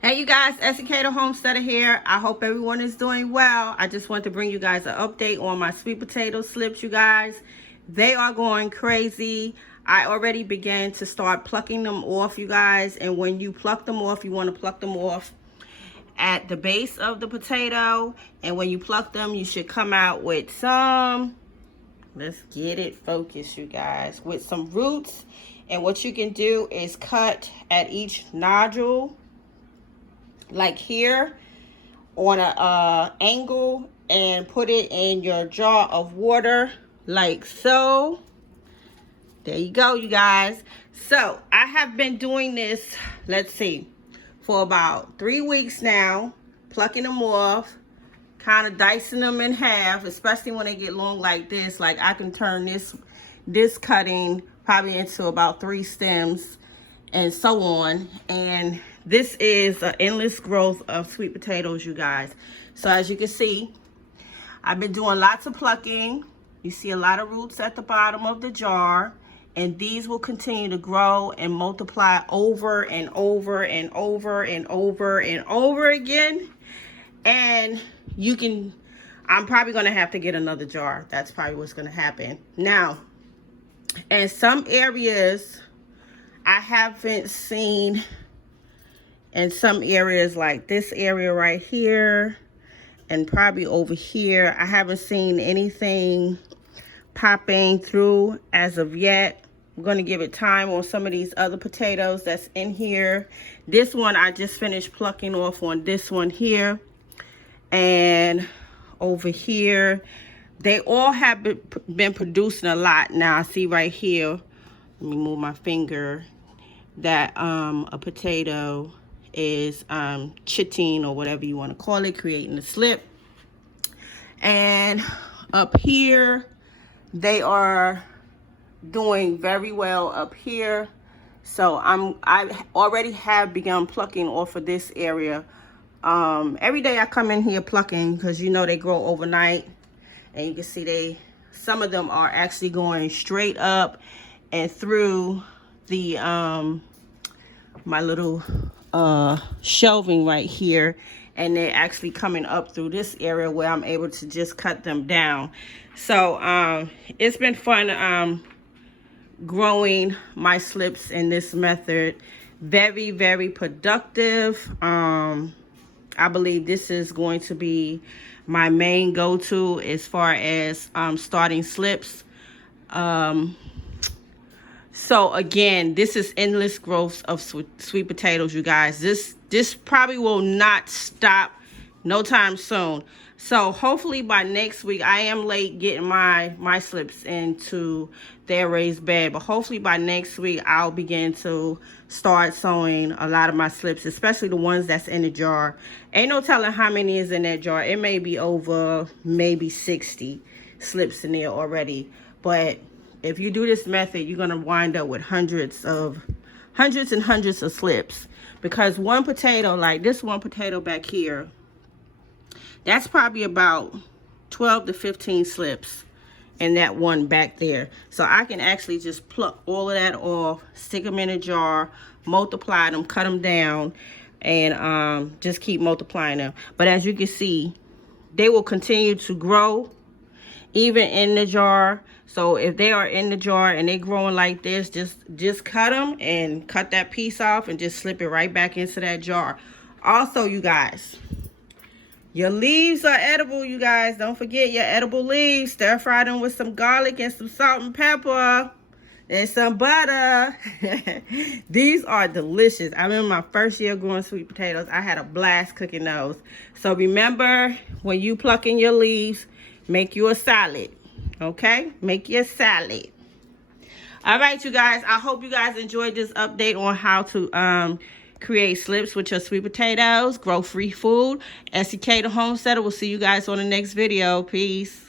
Hey you guys, Esikhomesteddah Homesteading here. I hope everyone is doing well. I just want to bring you guys an update on my sweet potato slips, you guys. They are going crazy. I already began to start plucking them off, you guys. And when you pluck them off, you want to pluck them off at the base of the potato. And when you pluck them, you should come out with some, let's get it focused, you guys, with some roots. And what you can do is cut at each nodule, like here on a angle, and put it in your jar of water like so. There you go, you guys. So I have been doing this, let's see, for about 3 weeks now, plucking them off, kind of dicing them in half, especially when they get long like this. Like I can turn this cutting probably into about 3 stems and so on. And this is an endless growth of sweet potatoes, you guys. So as you can see, I've been doing lots of plucking. You see a lot of roots at the bottom of the jar, and these will continue to grow and multiply over and over and over and over and over again. And you can, I'm probably gonna have to get another jar. That's probably what's gonna happen. Now, in some areas, I haven't seen, in some areas like this area right here and probably over here, I haven't seen anything popping through as of yet. I'm going to give it time on some of these other potatoes that's in here. This one I just finished plucking off on this one here. And over here, they all have been producing a lot. Now I see right here, let me move my finger, that a potato is chitting, or whatever you want to call it, creating a slip. And up here, they are doing very well up here. So I already have begun plucking off of this area. Every day I come in here plucking, because you know they grow overnight, and you can see some of them are actually going straight up and through the my little shelving right here, and they're actually coming up through this area where I'm able to just cut them down. So it's been fun growing my slips in this method. Very, very productive. I believe this is going to be my main go-to as far as starting slips. So again, this is endless growth of sweet potatoes, you guys. This probably will not stop no time soon. So hopefully by next week, I am late getting my slips into their raised bed, but hopefully by next week I'll begin to start sowing a lot of my slips, especially the ones that's in the jar. Ain't no telling how many is in that jar. It may be over maybe 60 slips in there already, but if you do this method, you're gonna wind up with hundreds and hundreds of slips, because one potato, like this one potato back here, that's probably about 12 to 15 slips in that one back there. So I can actually just pluck all of that off, stick them in a jar, multiply them, cut them down, and just keep multiplying them. But as you can see, they will continue to grow even in the jar. So if they are in the jar and they're growing like this, just cut them and cut that piece off and just slip it right back into that jar. Also, you guys, your leaves are edible, you guys. Don't forget your edible leaves. Stir fry them with some garlic and some salt and pepper and some butter. These are delicious. I remember my first year growing sweet potatoes, I had a blast cooking those. So remember, when you plucking your leaves, make you a salad. Okay, make your salad. All right, you guys, I hope you guys enjoyed this update on how to create slips with your sweet potatoes. Grow free food. Esikhomesteddah Homesteaddah. We'll see you guys on the next video. Peace.